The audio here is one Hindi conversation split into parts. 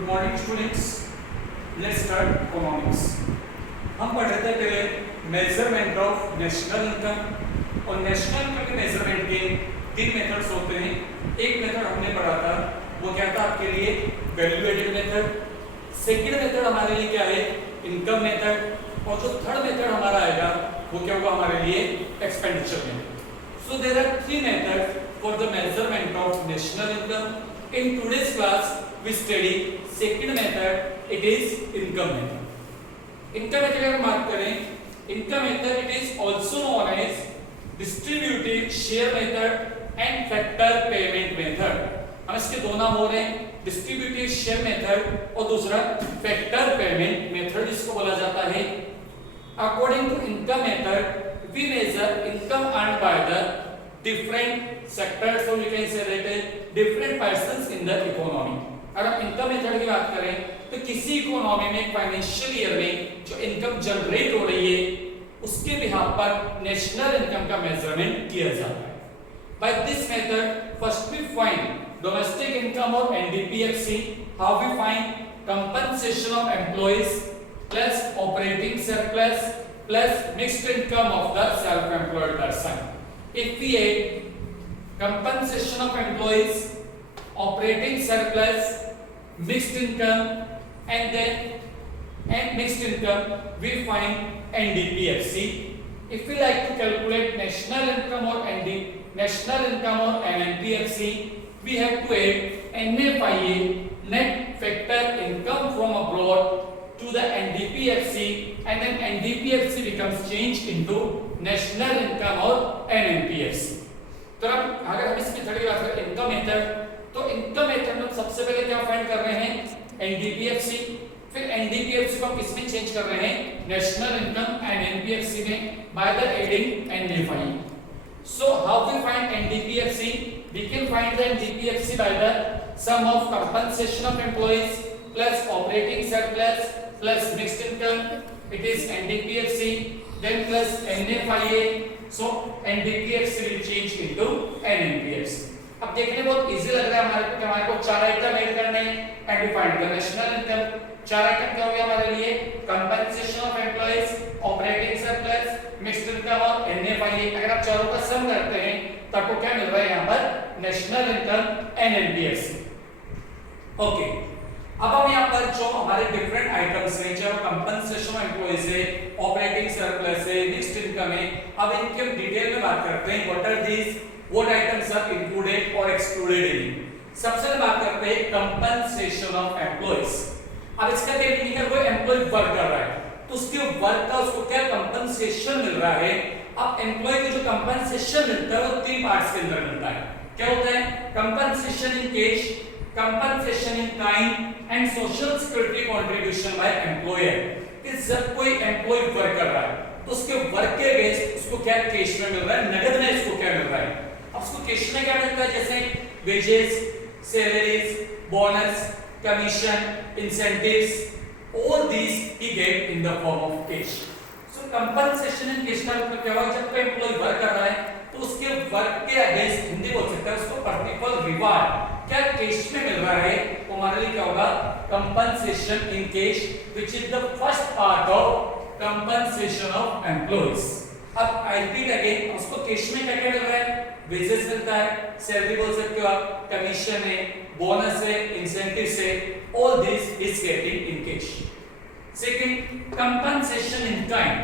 Good morning students, let's start economics. हम पढ़ रहे थे पहले मेजरमेंट ऑफ नेशनल इनकम और नेशनल इनकम के मेजरमेंट के तीन मेथड्स होते हैं। एक मेथड हमने पढ़ा था, वो क्या था आपके लिए value added method. Second method हमारे लिए क्या है, इनकम मेथड। और जो थर्ड मेथड हमारा आएगा वो क्या होगा हमारे लिए, expenditure method. So there are three methods for the measurement of national income. In today's class we study second method, it is income method. Income method अगर बात करें, income method it is also known as distributive share method and factor payment method. हम इसके दो नाम हो रहे हैं, distributive share method और दूसरा factor payment method जिसको बोला जाता है। According to income method we measure income earned by the different sectors, so we can say that different persons in the economy. अगर हम इनकम मेथड की बात करें तो किसी इकोनॉमी में फाइनेंशियल ईयर में जो इनकम जनरेट हो रही है उसके बिहाफ पर नेशनल इनकम का मेजरमेंट किया जाता है। By this method first we find domestic income और NDPFC, how we find compensation of employees plus operating surplus plus mixed income of the self employed person. If we add compensation of employees, operating surplus, mixed income, and mixed income, we find NDPFC. If we like to calculate national income or NNPFC, we have to add NFIA, net factor income from abroad, to the NDPFC, and then NDPFC becomes changed into national income or NNPFC. तो अब अगर हम इस मेथड की बात करें इनकम मेथड, तो इनकम मेथड में सबसे पहले क्या फाइंड कर रहे हैं, NDPFC। फिर NDPFC को हम किस में चेंज कर रहे हैं, नेशनल इनकम NNPFC में, by the adding NFI। So how we find NDPFC? We can find the NDPFC by the sum of compensation of employees plus operating surplus plus mixed income, it is NDPFC, then plus NFIA, so NDPFC will change into NNPFC. अब देखने बहुत इजी लग रहा है हमारे को कि हमारे को चार आइटम ऐड करने हैं and we find the national income. चार आइटम क्या हो गया हमारे लिए, compensation of employees, operating surplus, mixed income और NFIA। अगर आप चारों का सम करते हैं तो आपको क्या मिल रहा है यहाँ पर, नेशनल इनकम NNPFC। ओके, अब हम यहाँ पर जो हमारे डिफरेंट आइटम्स हैं, चाहे कंपनसेशन ऑफ एम्प्लॉइज है, ऑपरेटिंग सरप्लस है, मिक्स्ड इनकम है, अब इनके हम डिटेल में बात करते हैं। What are these, what items are included और एक्सक्लूडेड इन। सबसे पहले बात करते हैं कंपनसेशन ऑफ एम्प्लॉइज। अब इसका क्या मीनिंग है, कोई एम्प्लॉय वर्क कर रहा है तो उसके वर्क का उसको क्या कंपनसेशन मिल रहा है। अब एम्प्लॉय को जो कंपनसेशन मिलता है वो तीन पार्ट्स के अंदर मिलता है। क्या होता है, compensation in cash, compensation in kind and social security contribution by employer. कि जब कोई एम्प्लॉय वर्क कर रहा है तो उसके वर्क के बेस उसको क्या कैश में मिल रहा है, नगद में उसको क्या मिल रहा है। अब उसको कैश में क्या मिलता है, जैसे wages, salaries, bonus, commission, incentives, all these he get in the form of cash. So compensation in cash का मतलब क्या हुआ, जब कोई एम्प्लॉय वर्क कर रहा है तो उसके वर्क के अगेंस्ट हिंदी बोल सकते हैं उसको प्रतिफल, रिवार्ड क्या कैश में मिल रहा है, तो हमारे लिए क्या होगा, compensation in cash, which is the first part of compensation of employees. अब आई रिपीट अगेन, उसको कैश में क्या क्या मिल रहा है, वेजेस मिलता है, सैलरी बोल सकते हो आप, कमीशन है, बोनस है, इंसेंटिव्स है, all this is getting in cash. Second, compensation in kind.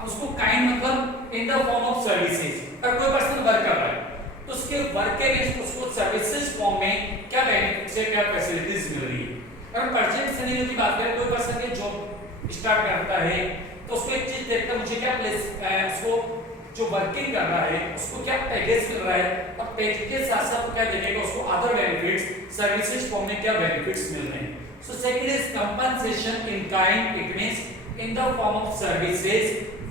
अब उसको काइंड मतलब इन द फॉर्म ऑफ सर्विसेज। अगर कोई पर्सन वर्क कर रहा है तो उसके वर्क के अगेंस्ट उसको सर्विसेज फॉर्म में क्या बेनिफिट्स है, क्या फैसिलिटीज मिल रही है। अगर प्रेजेंट सिनेरियो की बात करें, कोई पर्सन के जॉब स्टार्ट करता है तो उसको एक चीज देखता है, मुझे क्या प्लेस उसको जो वर्किंग कर रहा है उसको क्या पैकेज मिल रहा है, और पैकेज के साथ साथ क्या देखेगा उसको अदर बेनिफिट्स, सर्विसेज फॉर्म में क्या बेनिफिट्स मिल रहे हैं। So second is compensation in kind, it means in the form of services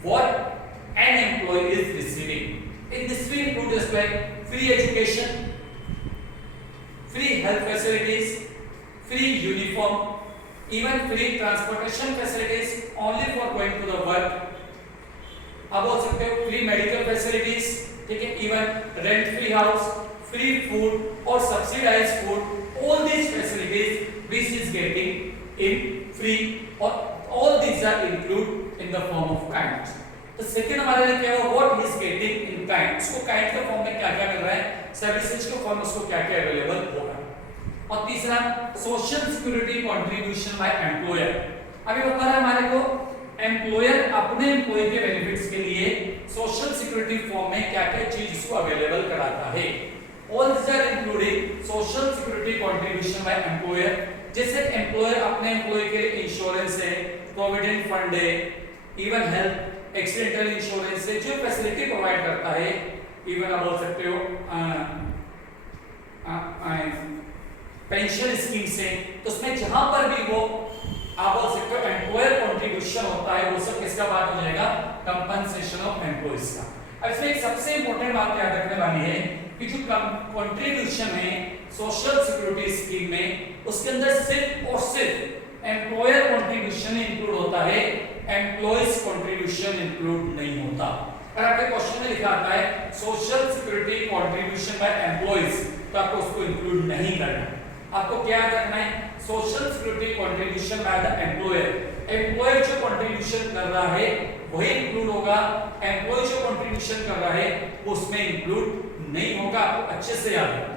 what an employee is receiving. In this we include just like free education, free health facilities, free uniform, even free transportation facilities only for going to the work. अब बोल सकते हो फ्री मेडिकल फैसिलिटीज, ठीक है, even rent free house, free food or subsidized food, all these facilities which is getting in free, or all these are include in the form of kind. तो सेकंड हमारे लिए क्या होगा, what is getting in kind, उसको काइंड के फॉर्म में क्या क्या मिल रहा है, सर्विसेज के फॉर्म में उसको क्या क्या अवेलेबल होगा। और तीसरा social security contribution by employer, अभी बता रहा है हमारे को एम्प्लॉयर अपने एम्प्लॉय के बेनिफिट्स के लिए सोशल सिक्योरिटी फॉर्म में क्या क्या चीज उसको अवेलेबल कराता है। All this are including social security contribution by employer, जैसे एम्प्लॉयर अपने एम्प्लॉय के लिए इंश्योरेंस है, प्रोविडेंट फंड है, इवन हेल्थ एक्सीडेंटल इंश्योरेंस है, जो फैसिलिटी प्रोवाइड करता है, इवन आप बोल सकते हो पेंशन स्कीम से, तो उसमें जहां पर भी वो आप बोल सकते हो एम्प्लॉयर कंट्रीब्यूशन होता है, वो सब किसका बात हो जाएगा, कंपनसेशन ऑफ एम्प्लॉयज का। अब इसमें एक सबसे इंपॉर्टेंट बात याद रखने वाली है कि जो कंट्रीब्यूशन है सोशल सिक्योरिटी स्कीम में, उसके अंदर सिर्फ और सिर्फ एम्प्लॉयर कंट्रीब्यूशन इंक्लूड होता है, एम्प्लॉयज कंट्रीब्यूशन इंक्लूड नहीं होता। अगर आपके क्वेश्चन में लिखा आता है social security contribution bye employees, तो आपको उसको इंक्लूड नहीं करना, आपको क्या करना है, social security contribution by the employer, employer जो कंट्रीब्यूशन कर रहा है वही इंक्लूड होगा, एम्प्लॉय जो कंट्रीब्यूशन कर रहा है वो उसमें इंक्लूड नहीं होगा, आपको अच्छे से याद रखना।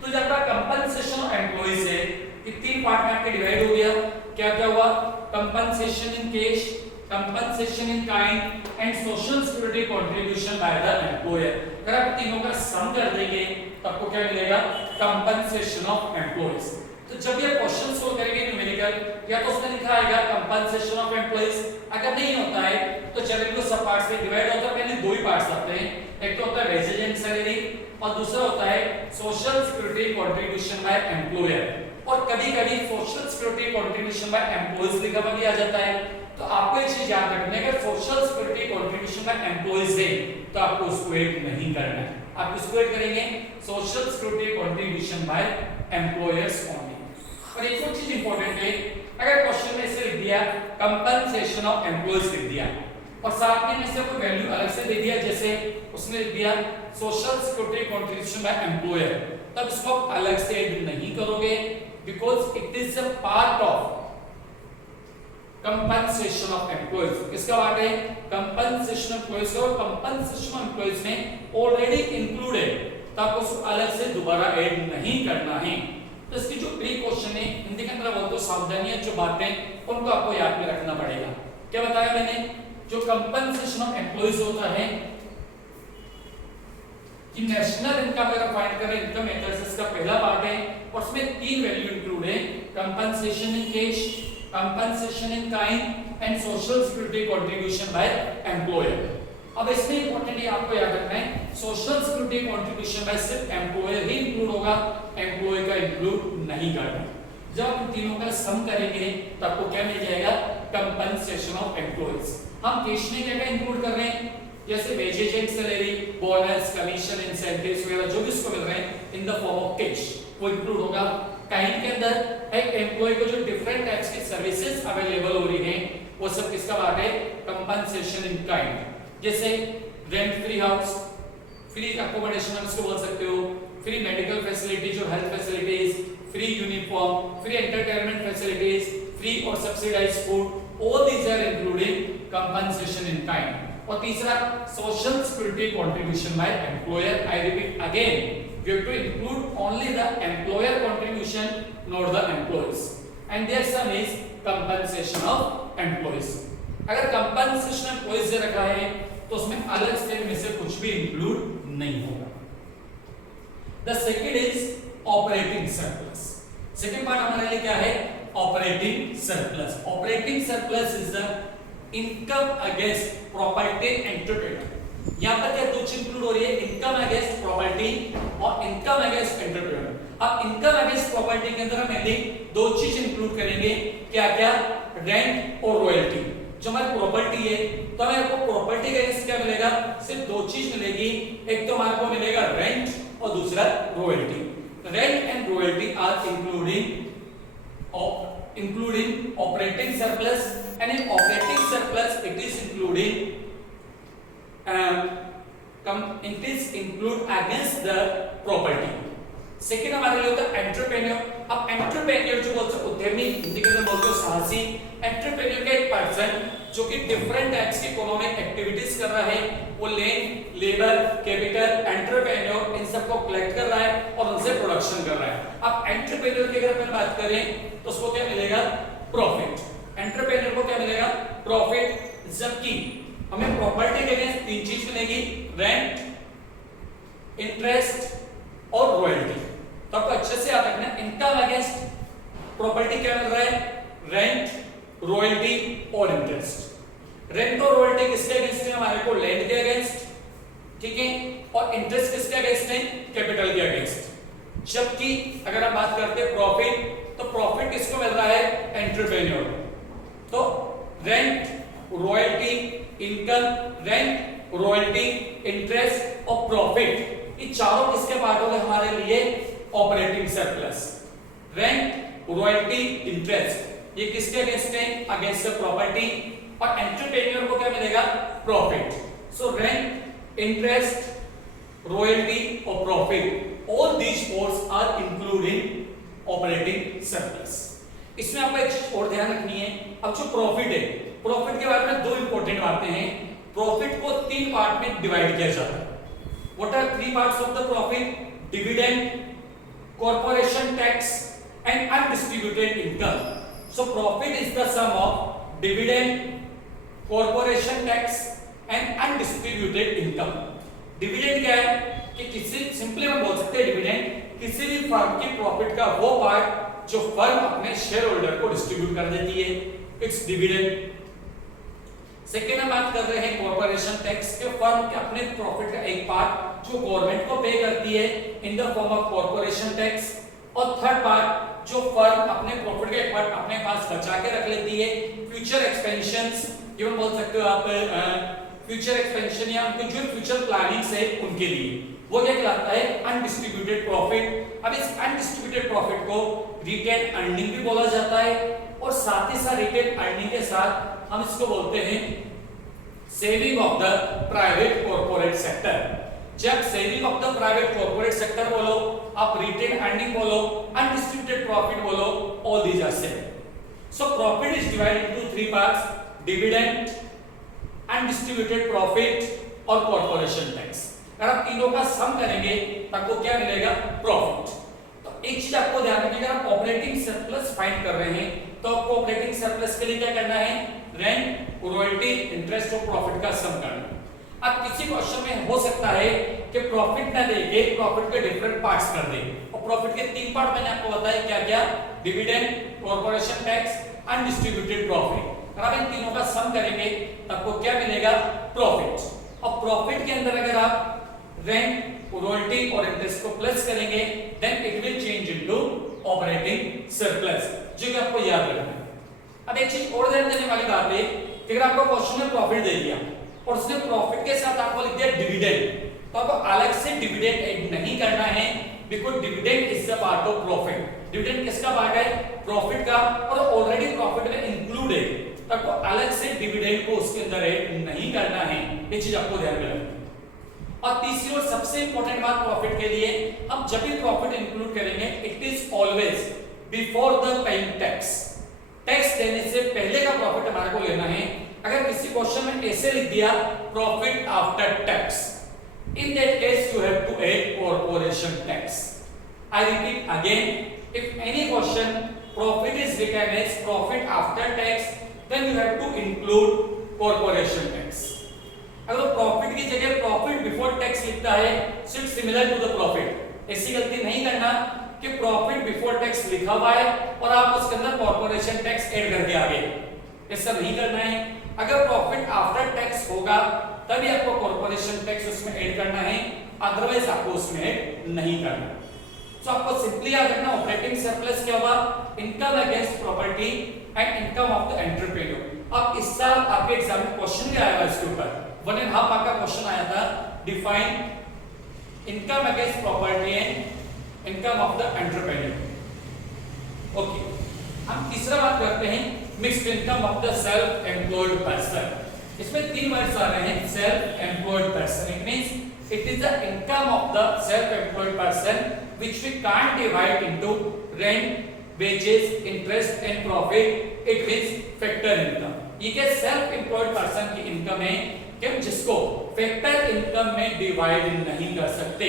तो जब आपका कंपनसेशन ऑफ एम्प्लॉयज है, ये तीन पार्ट में आपके डिवाइड हो गया, क्या क्या हुआ, compensation in cash, compensation in kind and social security contribution by the employer. अगर आप तीनों का सम कर देंगे तो आपको क्या मिलेगा, कंपनसेशन ऑफ एम्प्लॉयज। तो जब ये क्वेश्चन सोल्व करेंगे न्यूमेरिकल, या तो उसमें लिखा आएगा कंपनसेशन ऑफ एम्प्लॉयज, अगर नहीं होता है तो चलिए इनको सब पार्ट्स में डिवाइड होता है, पहले दो ही पार्ट्स आते हैं, एक तो होता है वेजेज एंड सैलरी और दूसरा होता है social security contribution by employer. और कभी-कभी social security contribution bye employees लिखा हुआ भी आ जाता है, तो आपको एक चीज याद रखनी है, अगर social security contribution bye employees है तो आपको उसको ऐड नहीं करना है, आप इसको ऐड करेंगे social security contribution bye employers only. और एक और चीज इंपॉर्टेंट है, अगर क्वेश्चन में इसे लिख दिया कंपनसेशन ऑफ एम्प्लॉयज लिख दिया और साथ में इसे कोई वैल्यू अलग से दे दिया, जैसे उसने लिख दिया social security contribution by employer, तब इसको आप अलग से ऐड नहीं करोगे, because it is a part of compensation of employees. किसका पार्ट है, कंपनसेशन ऑफ एम्प्लॉयज, और कंपनसेशन ऑफ एम्प्लॉयज में ऑलरेडी इंक्लूडेड, तो आपको उसको अलग से दोबारा ऐड नहीं करना है। तो इसकी जो प्री क्वेश्चन है, हिंदी के अंदर बोलते सावधानियां, जो बातें उनको आपको याद में रखना पड़ेगा। क्या बताया मैंने, जो कंपनसेशन ऑफ एम्प्लॉयज होता है कि नेशनल इनकम अगर फाइंड करें, इनकम एनालिसिस का पहला पार्ट है और उसमें तीन वैल्यू इंक्लूड है, compensation in cash, compensation in kind and social security contribution by employer. अब इसमें इंपॉर्टेंट ये आपको याद रखना है, सोशल सिक्योरिटी कंट्रीब्यूशन बाय सिर्फ एम्प्लॉयर ही इंक्लूड होगा, एम्प्लॉय का इंक्लूड नहीं करना। जब आप तीनों का सम करेंगे तो आपको क्या मिल जाएगा, कंपनसेशन ऑफ एम्प्लॉयज। हम कैश में क्या क्या इंक्लूड कर रहे हैं, जैसे wages and salary, bonus, commission, incentives वगैरह जो भी इसको मिल रहे हैं in the form of cash, वो इंक्लूड होगा। काइंड के अंदर एक एम्प्लॉय को जो डिफरेंट टाइप्स की सर्विसेज अवेलेबल हो रही हैं, वो सब किसका पार्ट है, कंपनसेशन इन काइंड, जैसे rent free house, free accommodation आप इसको बोल सकते हो, फ्री मेडिकल फैसिलिटीज और health facilities, free uniform, free entertainment facilities, free और subsidised food, all these are including compensation in kind. और तीसरा social security contribution by employer, I repeat again, you have to include only the employer contribution, not the employees, and their sum is compensation of employees. अगर compensation employees से रखा है तो उसमें अलग से में से कुछ भी इंक्लूड नहीं होगा। The second is operating surplus. Second part हमारे लिए क्या है, operating surplus. Operating surplus is the income against property entrepreneur. यहाँ पर क्या दो चीज इंक्लूड हो रही है, इनकम अगेंस्ट प्रॉपर्टी और इनकम अगेंस्ट एंटरप्रेन्योर। अब इनकम अगेंस्ट प्रॉपर्टी के अंदर हम मेनली दो चीज इंक्लूड करेंगे, क्या क्या, रेंट और रॉयल्टी। जो हमारी प्रॉपर्टी है तो हमें आपको प्रॉपर्टी का अगेंस्ट क्या मिलेगा, सिर्फ दो चीज मिलेगी, एक तो हमारे को मिलेगा रेंट और दूसरा royalty. Rent and royalty are including operating surplus, and in operating surplus it is including it is include against the property. Second हमारे लिए होता है एंटरप्रेन्योर। अब एंटरप्रेन्योर जो बोलते हैं उद्यमी, हिंदी के अंदर बोलते हो साहसी। एंटरप्रेन्योर का एक पर्सन जो कि डिफरेंट टाइप्स की इकोनॉमिक एक्टिविटीज कर रहा है, वो लैंड, लेबर, कैपिटल, एंटरप्रेन्योर इन सब को कलेक्ट कर रहा है और उनसे प्रोडक्शन कर रहा है। अब एंटरप्रेन्योर की अगर अपन बात करें तो उसको क्या मिलेगा? प्रॉफिट। एंटरप्रेन्योर को क्या मिलेगा? प्रॉफिट। जबकि हमें प्रॉपर्टी के अगेंस्ट तीन चीज मिलेगी, रेंट, इंटरेस्ट और रॉयल्टी। तो आपको अच्छे से याद रखना, इनकम अगेंस्ट प्रॉपर्टी क्या मिल रहा है? रेंट, रॉयल्टी और इंटरेस्ट। रेंट और रॉयल्टी किसके अगेंस्ट है? हमारे को लैंड के अगेंस्ट, ठीक है, और इंटरेस्ट किसके अगेंस्ट है? कैपिटल के अगेंस्ट। जबकि अगर आप बात करते हैं प्रॉफिट, तो प्रॉफिट किसको मिल रहा है? एंटरप्रेन्योर। तो rent, royalty, income, rent, royalty, interest और प्रॉफिट, ये चारों किसके पार्ट हो गए हमारे लिए? Operating surplus. Rent, royalty, interest, ये किसके अगेंस्ट है? Against the property. और एंटरप्रेन्योर को क्या मिलेगा? Profit. So rent, interest, royalty और profit, all these fours are included in operating surplus. इसमें आपको एक चीज और ध्यान रखनी है। अब जो प्रॉफिट है, प्रॉफिट के बारे में दो इंपॉर्टेंट बातें हैं। प्रॉफिट को तीन पार्ट में डिवाइड किया जाता है। What are three parts of the profit? Dividend, corporation tax and undistributed income. So profit is the sum of dividend, corporation tax and undistributed income. Dividend क्या है कि किसी, सिंपली हम बोल सकते हैं डिविडेंड किसी भी फर्म की प्रॉफिट का वो पार्ट जो फर्म अपने शेयर होल्डर को डिस्ट्रीब्यूट कर देती है, इट्स डिविडेंड। सेकेंड हम बात कर रहे हैं कॉर्पोरेशन टैक्स के, फर्म के अपने प्रॉफिट का एक पार्ट जो गवर्नमेंट को पे करती है इन the form of corporation tax. और थर्ड पार्ट जो फर्म अपने प्रॉफिट का एक पार्ट अपने पास बचा के रख लेती है फ्यूचर एक्सपेंशंस, इवन बोल सकते हो आप फ्यूचर एक्सपेंशन या उनके जो फ्यूचर प्लानिंग्स है उनके लिए, वो क्या कहलाता है? Undistributed profit. अब इस अनडिस्ट्रीब्यूटेड प्रॉफिट को रिटेन अर्निंग भी बोला जाता है और साथ ही साथ रिटेन अर्निंग के साथ हम इसको बोलते हैं saving of the private corporate sector. जब saving of the private corporate sector बोलो, आप रिटेन अर्निंग बोलो, अनडिस्ट्रीब्यूटेड प्रॉफिट बोलो, all these are same. So profit is divided into three parts, dividend, undistributed profit और कॉर्पोरेशन टैक्स। अगर आप तीनों का सम करेंगे तो आपको क्या मिलेगा? प्रॉफिट। तो एक चीज आपको ध्यान रखिए, अगर आप ऑपरेटिंग सरप्लस फाइंड कर रहे हैं तो आपको ऑपरेटिंग सरप्लस के लिए क्या करना है? रेंट, रॉयल्टी, इंटरेस्ट और प्रॉफिट का सम करना। अब किसी क्वेश्चन में हो सकता है कि प्रॉफिट ना देके प्रॉफिट के डिफरेंट पार्ट्स कर दे, और प्रॉफिट के तीन पार्ट मैंने आपको बताया क्या क्या? Dividend, corporation tax, undistributed profit. अगर आप इन तीनों का सम करेंगे तो आपको क्या मिलेगा? प्रॉफिट। और प्रॉफिट के अंदर अगर आप रेंट, रॉयल्टी और इंटरेस्ट को प्लस करेंगे then it will change into operating surplus, जो कि आपको याद रखना है। अब एक चीज और ध्यान देने वाली बात है कि अगर आपको क्वेश्चन में प्रॉफिट दे दिया और उसने प्रॉफिट के साथ आपको लिख दिया डिविडेंड, तो आपको अलग से डिविडेंड ऐड नहीं करना है, because dividend is the part of profit. Dividend किसका पार्ट है? प्रॉफिट का, और ऑलरेडी प्रॉफिट में इंक्लूड है, तो आपको अलग से डिविडेंड को उसके अंदर ऐड नहीं करना है। ये चीज आपको ध्यान में रखना है। और तीसरी और सबसे इंपॉर्टेंट बात प्रॉफिट के लिए, हम जब भी प्रॉफिट इंक्लूड करेंगे it is always before the paying tax. Tax देने से पहले का प्रॉफिट हमारे को लेना है। अगर किसी क्वेश्चन में ऐसे लिख दिया profit after tax, in that case you have to add corporation tax. I repeat again, if any question profit is written as profit after tax, then you have to include corporation tax. अगर प्रॉफिट की जगह प्रॉफिट बिफोर टैक्स लिखता है, so it's similar to the profit. ऐसी गलती नहीं करना कि प्रॉफिट बिफोर टैक्स लिखा हुआ है और आप उसके अंदर कॉर्पोरेशन टैक्स ऐड करके आगे, ऐसा नहीं करना है। अगर प्रॉफिट आफ्टर टैक्स होगा तभी आपको कॉर्पोरेशन टैक्स उसमें ऐड करना है, अदरवाइज आपको उसमें ऐड नहीं करना। सो आपको सिंपली याद रखना ऑपरेटिंग सरप्लस क्या हुआ? Income against property and income of the entrepreneur. अब इस साल आपके एग्जाम में क्वेश्चन भी आया हुआ इसके ऊपर, 1.5 मार्क का क्वेश्चन आया था, define income against property and income of the entrepreneur. Okay, हम तीसरा बात करते हैं mixed income of the self employed person. इसमें तीन वर्ड्स आ रहे हैं, self employed person, it means it is the income of the self employed person which we can't divide into rent, wages, interest and profit, it means factor income. ये क्या सेल्फ एम्प्लॉयड पर्सन की इनकम है कि हम जिसको फैक्टर इनकम में डिवाइड नहीं कर सकते।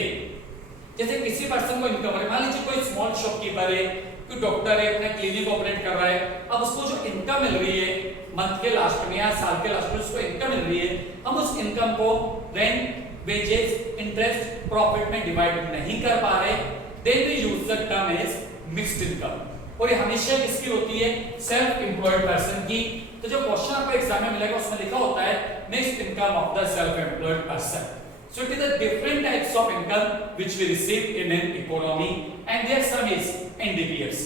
जैसे किसी पर्सन को इनकम है, मान लीजिए कोई स्मॉल शॉपकीपर है, कोई डॉक्टर है, अपना क्लिनिक ऑपरेट कर रहा है, अब उसको जो इनकम मिल रही है मंथ के लास्ट में या साल के लास्ट में उसको इनकम मिल रही है, हम उस इनकम को रेंट, वेजेस, इंटरेस्ट, प्रॉफिट में डिवाइड नहीं कर पा रहे, then we use the term as mixed income. और ये हमेशा किसकी होती है? सेल्फ एम्प्लॉयड पर्सन की। तो जो क्वेश्चन आपको एग्जाम में मिलेगा उसमें लिखा होता है mixed income of the self employed person. So it is a different types of income which we receive in an economy, and their sum is NDPFC.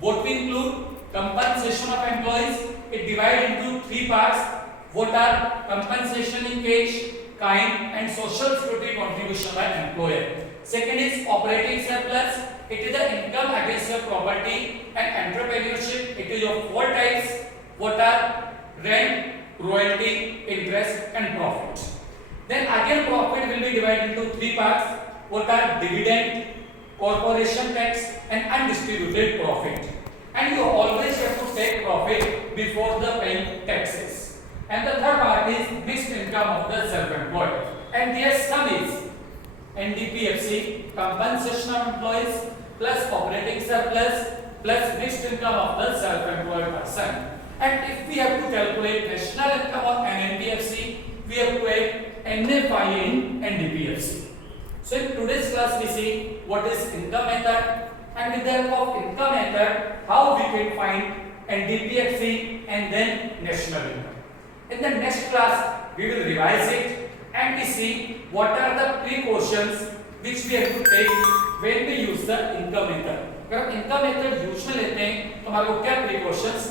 What we include? Compensation of employees. It divided into three parts. What are compensation in cash, kind, and social security contribution by employer. Second is operating surplus. It is the income against your property and entrepreneurship. It is of four types. What are? Rent, royalty, interest, and profit. Then again profit will be divided into three parts. What are? Dividend, corporation tax, and undistributed profit. And you always have to take profit before the paying taxes. And the third part is mixed income of the self-employed. And their sum is NDPFC, compensation of employees, plus operating surplus, plus mixed income of the self-employed person. And if we have to calculate national income of NDPFC, we have to add NFI in NDPFC. So in today's class we see what is income method, and with the help of income method how we can find NDPFC and then national income. In the next class we will revise it and we see what are the precautions which we have to take when we use the income method. अगर income method यूज में लेते हैं तो हमारे को क्या precautions